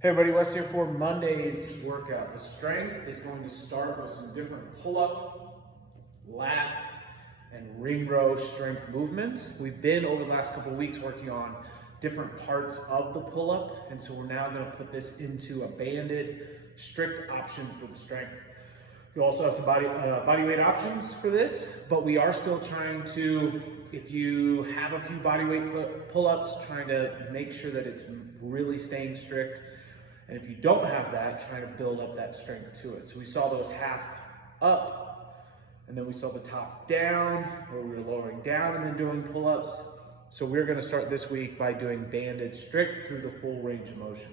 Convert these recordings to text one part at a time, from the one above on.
Hey everybody, Wes here for Monday's workout. The strength is going to start with some different pull-up, lat, and ring row strength movements. We've been over the last couple of weeks working on different parts of the pull-up, and so we're now going to put this into a banded, strict option for the strength. You also have some body weight options for this, but we are still trying to, if you have a few body weight pull-ups, trying to make sure that it's really staying strict. And if you don't have that, trying to build up that strength to it. So we saw those half up, and then we saw the top down, where we were lowering down and then doing pull-ups. So we're gonna start this week by doing banded strict through the full range of motion.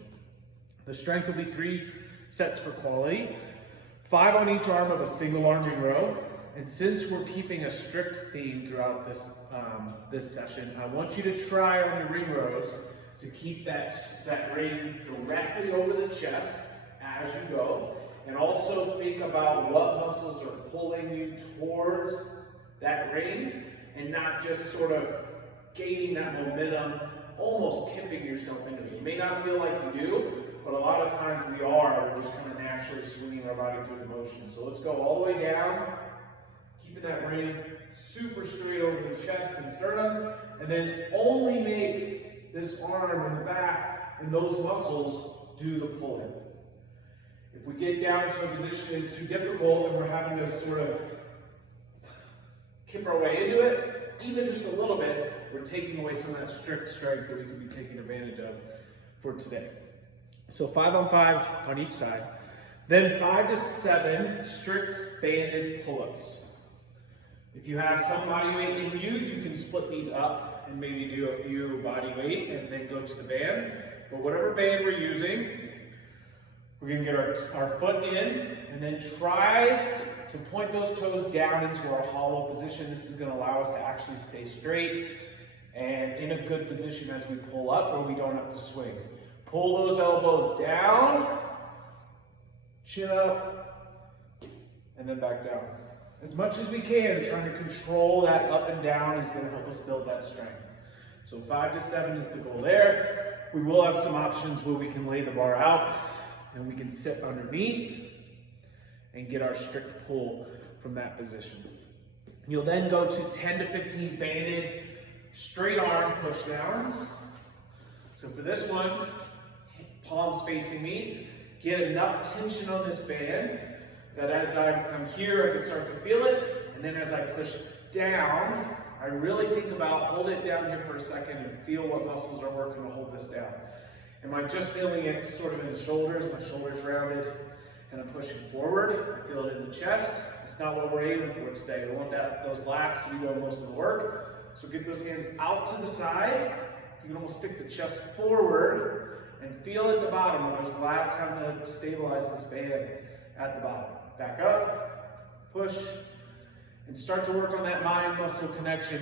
The strength will be 3 sets for quality, 5 on each arm of a single arm ring row. And since we're keeping a strict theme throughout this session, I want you to try on your ring rows to keep that ring directly over the chest as you go. And also think about what muscles are pulling you towards that ring and not just sort of gaining that momentum, almost kipping yourself into it. You may not feel like you do, but a lot of times we are. We're just kind of naturally swinging our body through the motion. So let's go all the way down, keeping that ring super straight over the chest and sternum, and then only make this arm in the back and those muscles do the pulling. If we get down to a position that's too difficult and we're having to sort of kip our way into it, even just a little bit, we're taking away some of that strict strength that we could be taking advantage of for today. So 5 on 5 on each side. Then 5 to 7 strict banded pull-ups. If you have some body weight in you, you can split these up and maybe do a few body weight and then go to the band. But whatever band we're using, we're gonna get our foot in and then try to point those toes down into our hollow position. This is gonna allow us to actually stay straight and in a good position as we pull up, or we don't have to swing. Pull those elbows down, chin up, and then back down. As much as we can, trying to control that up and down is going to help us build that strength. So 5 to 7 is the goal there. We will have some options where we can lay the bar out and we can sit underneath and get our strict pull from that position. You'll then go to 10 to 15 banded straight arm push downs. So for this one, palms facing me, get enough tension on this band that as I'm here, I can start to feel it, and then as I push down, I really think about, hold it down here for a second and feel what muscles are working to hold this down. Am I just feeling it sort of in the shoulders, my shoulders rounded, and I'm pushing forward? I feel it in the chest. It's not what we're aiming for today. We want those lats to be doing most of the work. So get those hands out to the side. You can almost stick the chest forward and feel at the bottom where those lats having to stabilize this band at the bottom. Back up, push, and start to work on that mind-muscle connection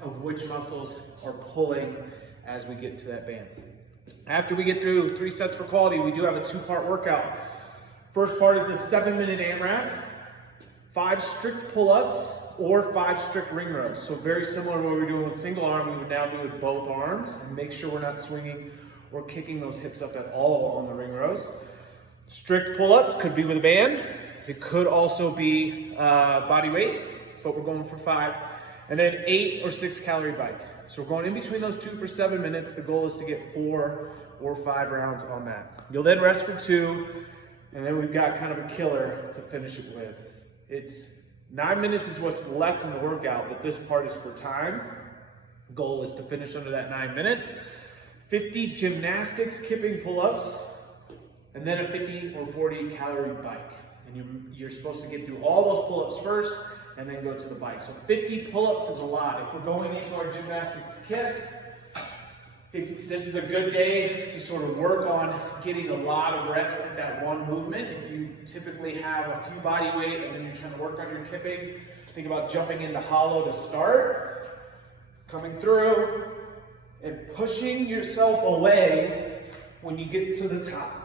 of which muscles are pulling as we get to that band. After we get through 3 sets for quality, we do have a 2-part workout. First part is a 7-minute AMRAP, 5 strict pull-ups, or 5 strict ring rows. So very similar to what we're doing with single arm, we would now do with both arms, and make sure we're not swinging or kicking those hips up at all on the ring rows. Strict pull-ups could be with a band. It could also be body weight, but we're going for 5. And then 8 or 6 calorie bike. So we're going in between those 2 for 7 minutes. The goal is to get 4 or 5 rounds on that. You'll then rest for 2, and then we've got kind of a killer to finish it with. It's 9 minutes is what's left in the workout, but this part is for time. Goal is to finish under that 9 minutes. 50 gymnastics kipping pull-ups, and then a 50 or 40 calorie bike. And you're supposed to get through all those pull-ups first and then go to the bike. So 50 pull-ups is a lot. If we're going into our gymnastics kit, if this is a good day to sort of work on getting a lot of reps at that one movement. If you typically have a few body weight and then you're trying to work on your kipping, think about jumping into hollow to start, coming through, and pushing yourself away when you get to the top.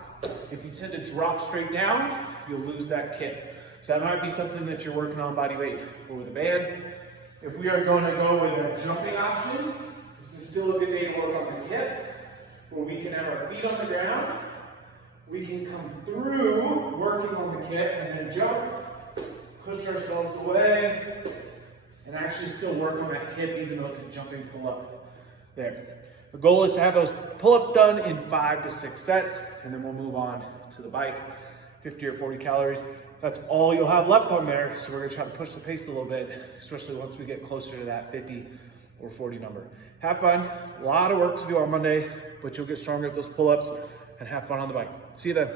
If you tend to drop straight down, you'll lose that kick. So that might be something that you're working on body weight or with a band. If we are going to go with a jumping option, this is still a good day to work on the hip, where we can have our feet on the ground we can come through working on the kip and then jump, push ourselves away, and actually still work on that kip even though it's a jumping pull-up there. The goal is to have those pull-ups done in 5 to 6 sets, and then we'll move on to the bike, 50 or 40 calories. That's all you'll have left on there, so we're gonna try to push the pace a little bit, especially once we get closer to that 50 or 40 number. Have fun, a lot of work to do on Monday, but you'll get stronger at those pull-ups and have fun on the bike. See you then.